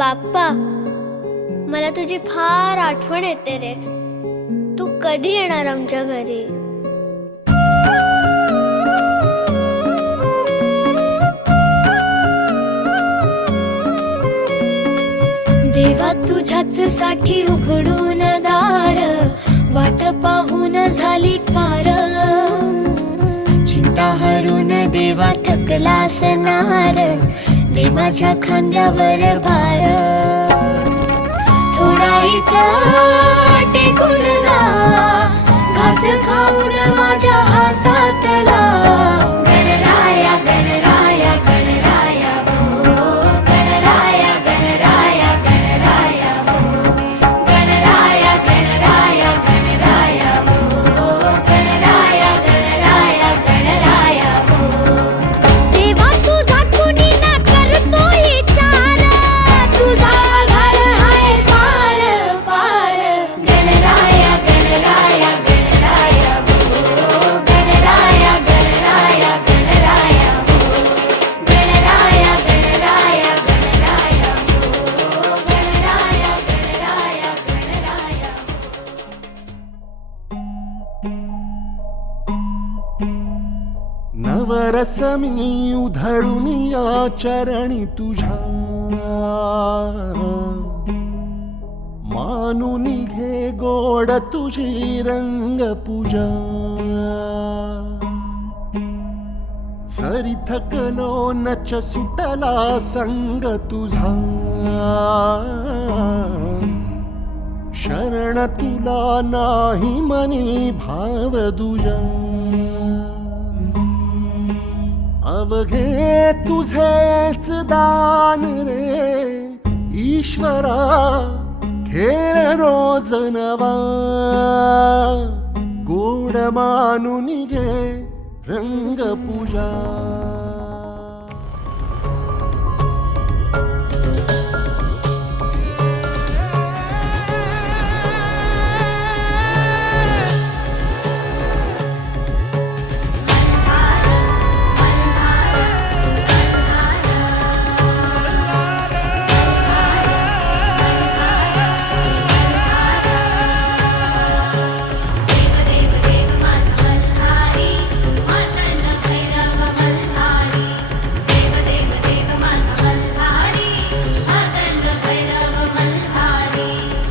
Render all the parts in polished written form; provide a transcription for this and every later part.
बाप्पा, मला तुझी फार आठवण येते रे. तू कधी येणार आमच्या घरी? देवा तुझ्याच साठी उघडून दार, वाट पाहून झाली फार. चिंता हरून देवा थकला असणार, दे माझ्या खांद्यावर भार. थोडा इथं टेकून जा, घास खाऊन माझ्या हातातला. गणराया गणराया गणराया हो, गणराया गणराया गणराया हो, गणराया गणराया गणराया हो, गणराया गणराया गणराया हो. देवा तुझा कुणी ना करतो विचार, तुझा घर हाय पार पार. गणराया गणराया गणराया हो, गणराया गणराया गणराया हो, गणराया गणराया गणराया हो, गणराया गणराया गणराया हो. नवरस मी उधळून या चरणी तुझ्या, मानून घे गोड तुझी रंग पूजा. सरी थकलो नच सुटला संग तुझा, शरण तुला नाही मनी भाव दुजा. अवघे तुझेच दान रे ईश्वरा, खेळ रोज नवा. गोड मानून घे रंग पूजा.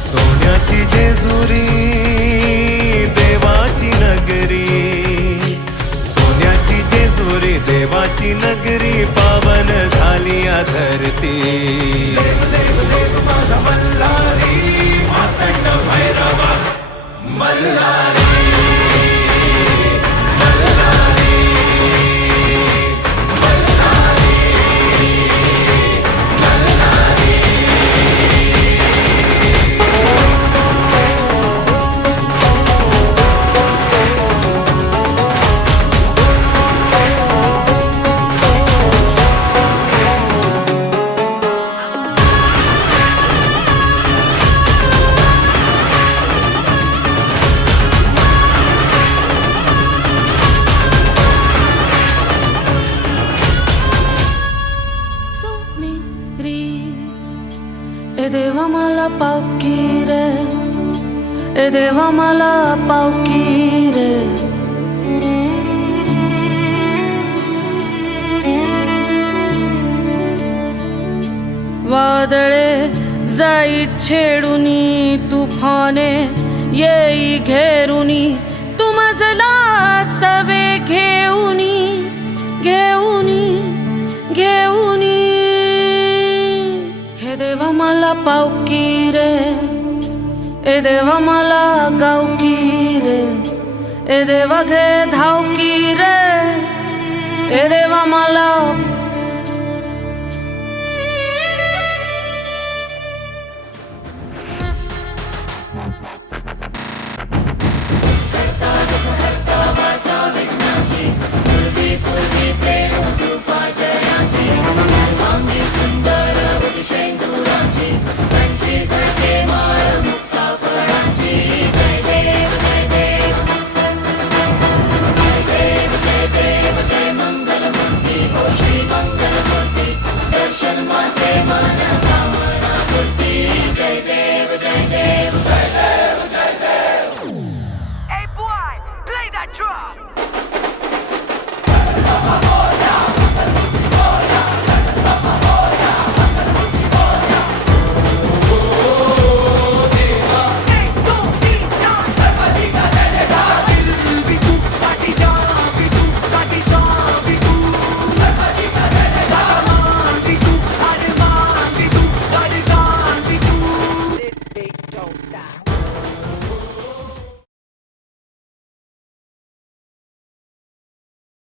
सोन्याची जेजुरी देवाची नगरी, सोन्याची जेजुरी देवाची नगरी, पावन झाली या धरती. देव देव देव माझा मल्हारी, मातंड भैरवा मल्हारी. ए देवा मला पावकी रे, ए देवा मला पावकी रे. वादळे जाई छेडुनी, तुफाने येई घेरुनी, तू मजला सवे घेऊनी घेऊनी घेऊनी. हे देवा मला पावकी रे, ए देवा मला गावकी रे. ए देवा घे धावकी रे, ए देवा मला